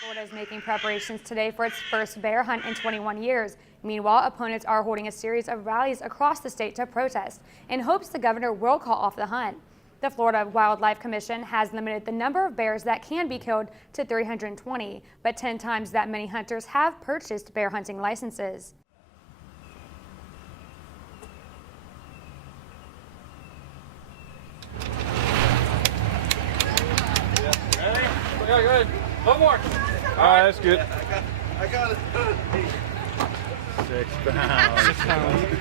Florida is making preparations today for its first bear hunt in 21 years. Meanwhile, opponents are holding a series of rallies across the state to protest in hopes the governor will call off the hunt. The Florida Wildlife Commission has limited the number of bears that can be killed to 320, but 10 times that many hunters have purchased bear hunting licenses. Ready? Yeah, good. One more. All right, that's good. I got it. 6 pounds. 6 pounds.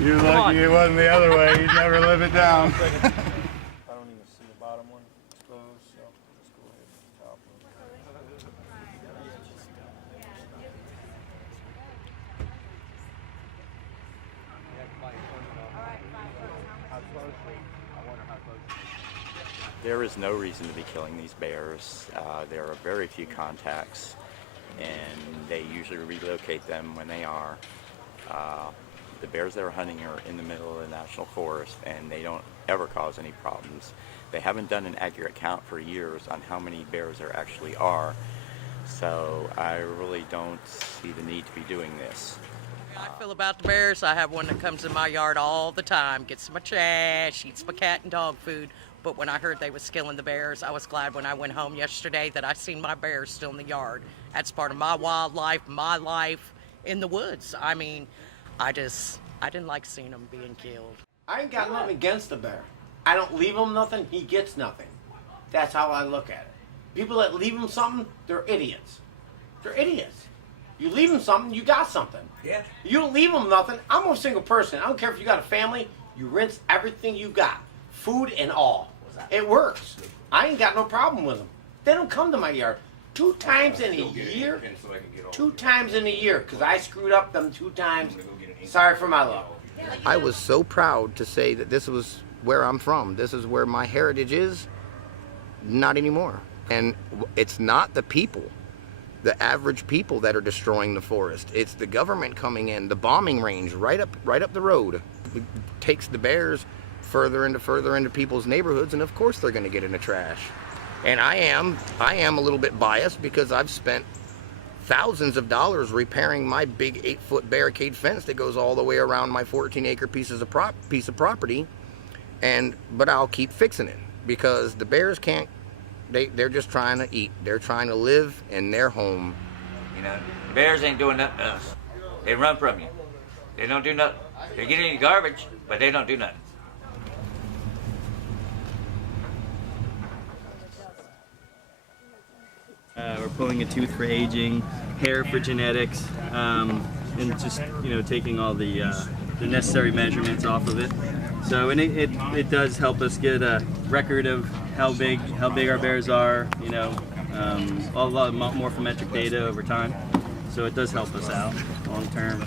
You're lucky it wasn't the other way. You'd never live it down. I don't even see the bottom one exposed, so let's go ahead and top There is no reason to be killing these bears. There are very few contacts, and they usually relocate them when they are. The bears that are hunting are in the middle of the national forest, and they don't ever cause any problems. They haven't done an accurate count for years on how many bears there actually are, so I really don't see the need to be doing this. I feel about the bears. I have one that comes in my yard all the time, gets my trash, eats my cat and dog food. But when I heard they was killing the bears, I was glad when I went home yesterday that I seen my bears still in the yard. That's part of my wildlife, my life in the woods. I mean, I didn't like seeing them being killed. I ain't got nothing against the bear. I don't leave him nothing, he gets nothing. That's how I look at it. People that leave him something, they're idiots. They're idiots. You leave him something, you got something. Yeah. You don't leave him nothing. I'm a single person. I don't care if you got a family, you rinse everything you got. Food and all. It works. I ain't got no problem with them. They don't come to my yard 2 times in a year. 2 times in a year, because I screwed up them 2 times. Sorry for my luck. I was so proud to say that this was where I'm from. This is where my heritage is. Not anymore. And it's not the people, the average people, that are destroying the forest. It's the government coming in, the bombing range right up the road. It takes the bears further into people's neighborhoods, and of course they're going to get in the trash. And I am a little bit biased because I've spent thousands of dollars repairing my big 8-foot barricade fence that goes all the way around my 14-acre piece of property, but I'll keep fixing it because the bears can't. They're just trying to eat. They're trying to live in their home. You know, the bears ain't doing nothing to us. They run from you. They don't do nothing. They get in your garbage, but they don't do nothing. We're pulling a tooth for aging, hair for genetics, and just taking all the necessary measurements off of it. So and it does help us get a record of how big our bears are. A lot of morphometric data over time. So it does help us out long term.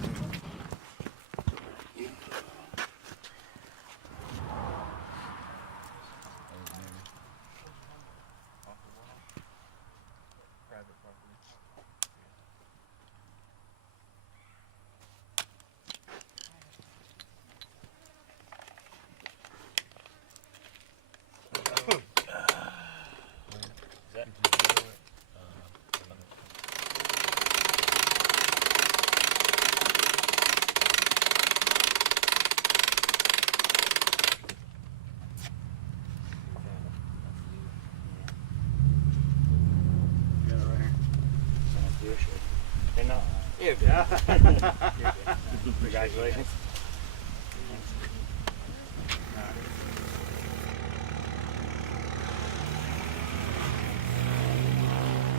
Congratulations.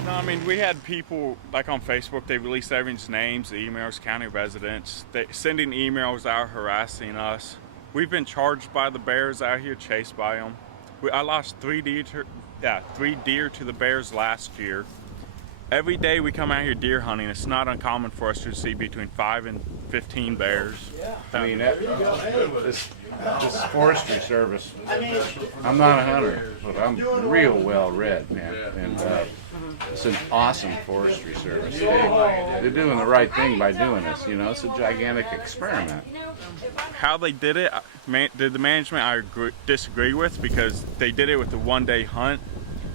No, I mean, we had people, like on Facebook, they released everyone's names, the emails, county residents, sending emails out harassing us. We've been charged by the bears out here, chased by them. I lost 3 deer to the bears last year. Every day we come out here deer hunting, it's not uncommon for us to see between 5 and 15 bears. I mean, this forestry service, I'm not a hunter, but I'm real well read, man. And it's an awesome forestry service. They're doing the right thing by doing this, you know, it's a gigantic experiment. How they did it, did the management I disagree with, because they did it with the 1-day hunt.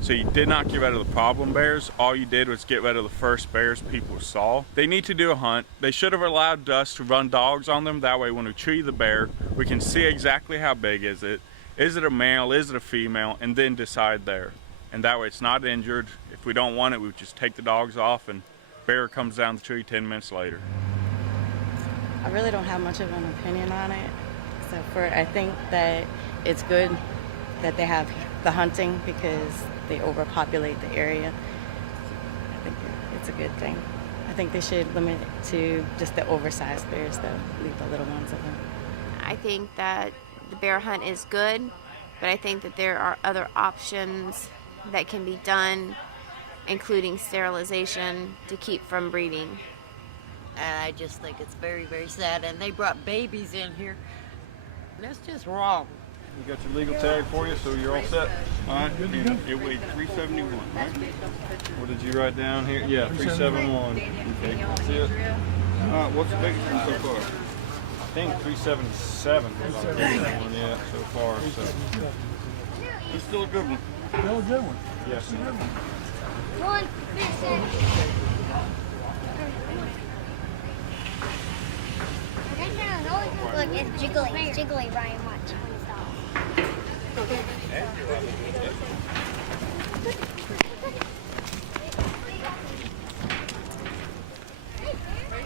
So you did not get rid of the problem bears. All you did was get rid of the first bears people saw. They need to do a hunt. They should have allowed us to run dogs on them. That way when we tree the bear, we can see exactly how big is it. Is it a male, is it a female, and then decide there. And that way it's not injured. If we don't want it, we just take the dogs off and bear comes down the tree 10 minutes later. I really don't have much of an opinion on it. I think that it's good that they have the hunting because they overpopulate the area. I think it's a good thing. I think they should limit it to just the oversized bears, though. Leave the little ones alone. I think that the bear hunt is good, but I think that there are other options that can be done, including sterilization, to keep from breeding. And I just think it's very, very sad. And they brought babies in here. That's just wrong. You got your legal tag for you, so you're all set. All right, it weighed 371, right? What did you write down here? Yeah, 371. Okay, see it? All right, what's the biggest one so far? I think 377 was our biggest one yet so far. So it's still a good one. Still a good one. Yes. Look, it's jiggling. It's jiggling, Ryan. Watch.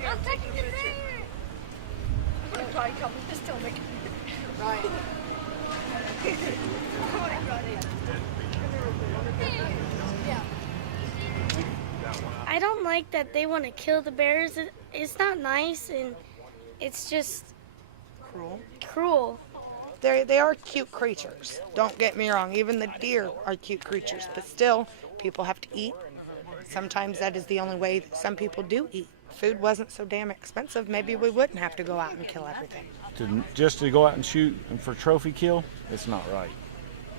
I'm touching the bear. I'm gonna try to come with this stomach. Ryan. I don't like that they want to kill the bears. It's not nice, and it's just cruel. They are cute creatures. Don't get me wrong. Even the deer are cute creatures. But still, people have to eat. Sometimes that is the only way that some people do eat. If food wasn't so damn expensive, maybe we wouldn't have to go out and kill everything. Just to go out and shoot and for trophy kill, it's not right.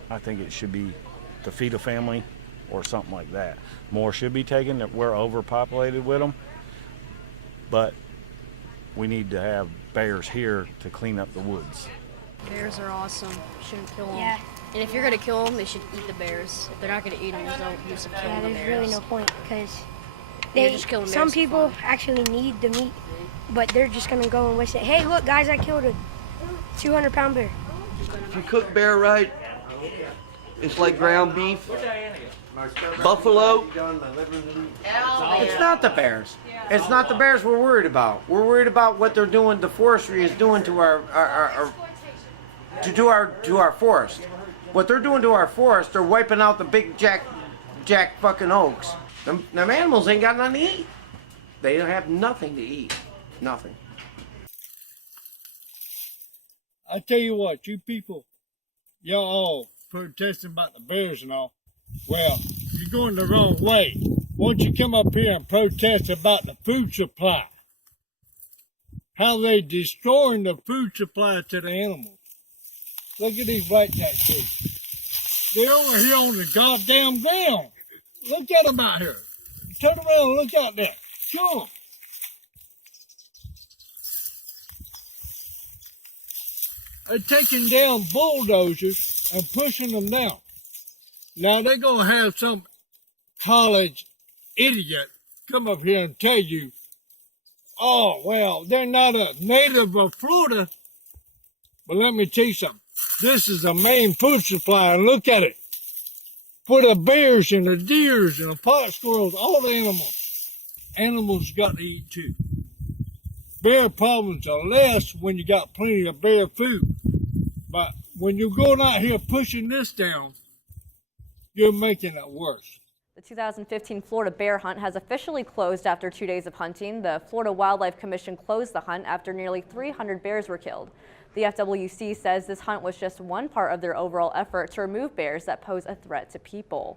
I think it should be to feed a family or something like that. More should be taken. That we're overpopulated with them. But we need to have bears here to clean up the woods. Bears are awesome. Shouldn't kill them. Yeah. And if you're gonna kill them, they should eat the bears. If they're not gonna eat them, there's no use of killing the bears. There's really no point because You're just killing some bears for people fun. actually need the meat, but they're just gonna go and waste it. Hey, look, guys, I killed a 200-pound bear. If you cook bear right, it's like ground beef, buffalo. It's not the bears. It's not the bears we're worried about. We're worried about what they're doing. The forestry is doing to our forest. What they're doing to our forest, they're wiping out the big jack fucking oaks. Them animals ain't got nothing to eat. They don't have nothing to eat. Nothing. I tell you what, you people, y'all all protesting about the bears and all. Well, you're going the wrong way. Why don't you come up here and protest about the food supply? How they destroying the food supply to the animals. Look at these white-tapped trees. They're over here on the goddamn ground. Look at them out here. Turn around and look out there. Show them. They're taking down bulldozers and pushing them down. Now they're going to have some college idiot come up here and tell you, oh, well, they're not a native of Florida. But let me tell you something. This is the main food supply, and look at it. For the bears and the deers and the pot squirrels, all the animals. Animals got to eat too. Bear problems are less when you got plenty of bear food. But when you're going out here pushing this down, you're making it worse. The 2015 Florida bear hunt has officially closed after 2 days of hunting. The Florida Wildlife Commission closed the hunt after nearly 300 bears were killed. The FWC says this hunt was just one part of their overall effort to remove bears that pose a threat to people.